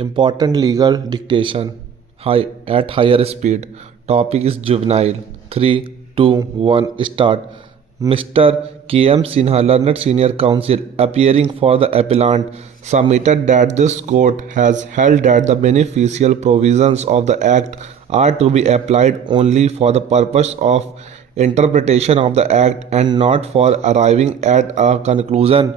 Important legal dictation at higher speed. Topic is juvenile. 3, 2, 1, start. Mr. K.M. Sinha, learned senior counsel, appearing for the appellant, submitted that this court has held that the beneficial provisions of the Act are to be applied only for the purpose of interpretation of the Act and not for arriving at a conclusion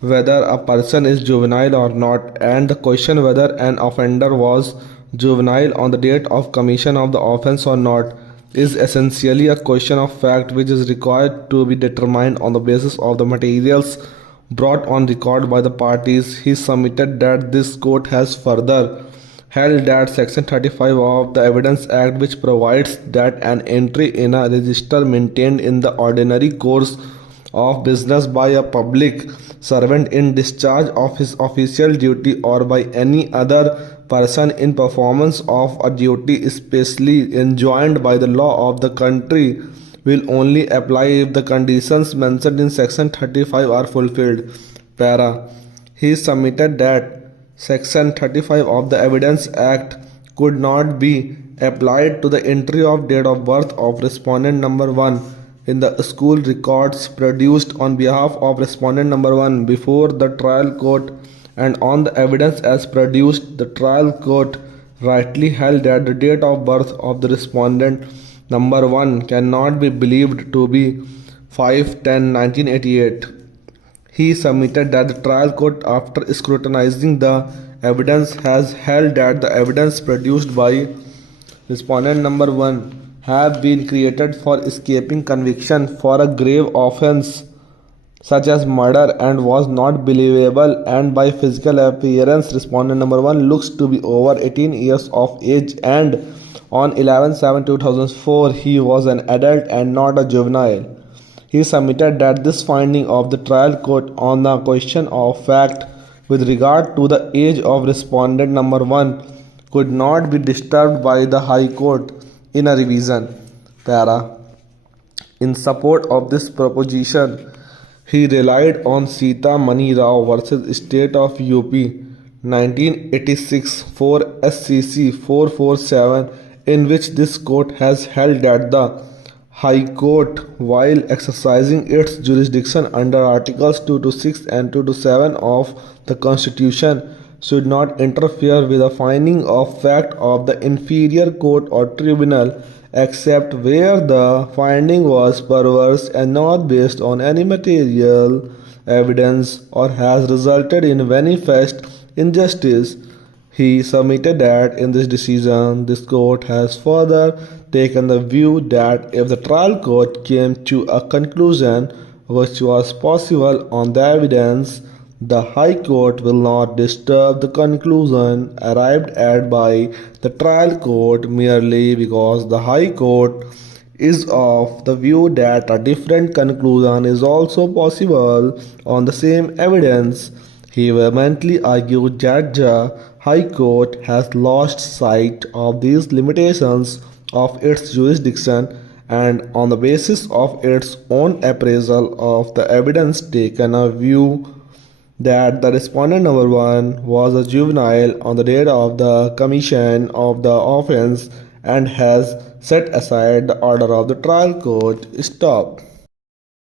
whether a person is juvenile or not, and the question whether an offender was juvenile on the date of commission of the offense or not is essentially a question of fact which is required to be determined on the basis of the materials brought on record by the parties. He submitted that this court has further held that Section 35 of the Evidence Act, which provides that an entry in a register maintained in the ordinary course of business by a public servant in discharge of his official duty or by any other person in performance of a duty especially enjoined by the law of the country will only apply if the conditions mentioned in Section 35 are fulfilled. Para. He submitted that Section 35 of the Evidence Act could not be applied to the entry of date of birth of respondent number 1 in the school records produced on behalf of respondent number 1 before the trial court, and on the evidence as produced the trial court rightly held that the date of birth of the respondent number 1 cannot be believed to be 5/10/1988. He submitted that the trial court, after scrutinizing the evidence, has held that the evidence produced by respondent number 1 have been created for escaping conviction for a grave offense such as murder and was not believable, and by physical appearance respondent number 1 looks to be over 18 years of age, and on 11/7/2004 he was an adult and not a juvenile. He submitted that this finding of the trial court on the question of fact with regard to the age of respondent number 1 could not be disturbed by the High Court in a revision. Para. In support of this proposition, he relied on Sita Mani Rao versus State of UP 1986 4 SCC 447, in which this court has held that the High Court, while exercising its jurisdiction under Articles 226 and 227 of the Constitution, should not interfere with the finding of fact of the inferior court or tribunal except where the finding was perverse and not based on any material evidence or has resulted in manifest injustice. He submitted that in this decision, this court has further taken the view that if the trial court came to a conclusion which was possible on the evidence, the High Court will not disturb the conclusion arrived at by the trial court merely because the High Court is of the view that a different conclusion is also possible on the same evidence. He vehemently argued that the High Court has lost sight of these limitations of its jurisdiction and on the basis of its own appraisal of the evidence taken a view that the respondent number 1 was a juvenile on the date of the commission of the offense and has set aside the order of the trial court. Stop.